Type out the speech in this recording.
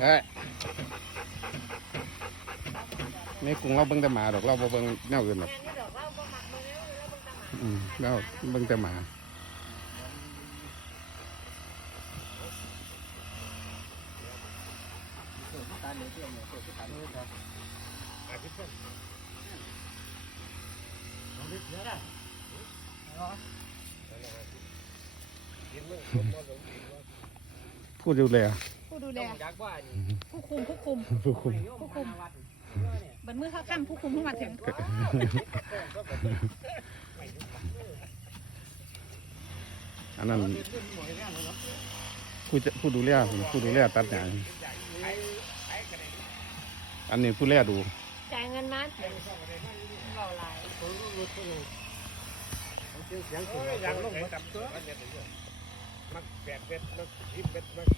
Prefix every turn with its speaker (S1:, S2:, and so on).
S1: เอ้ยไม่กรุงเราเบิ่งแต่หมาดอกเราบ่เบิ่งแนวอื่นหรอก
S2: แม่นี่ดอกเราบ่มักมึงแล้วเราบ่ตามหา
S1: อืมเราเบิ่งแต่หมาพูดดูเลยอะ
S2: ดูแลผู้คุมผู้คุม
S1: ผู้คุม
S2: ผู้คุมบัดมือเขาค่ำผู้คุมเพิ่งมาถึง
S1: อันนั้นผู้จะผู้ดูแลผู้ดูแลตัดหญ้าอันนี้ผู้แลดู
S2: จ่ายเงินมาเบาหลาย
S3: ยังลงมาจับตัวมักแปดเบ็ดมักสิบเบ็ดมัก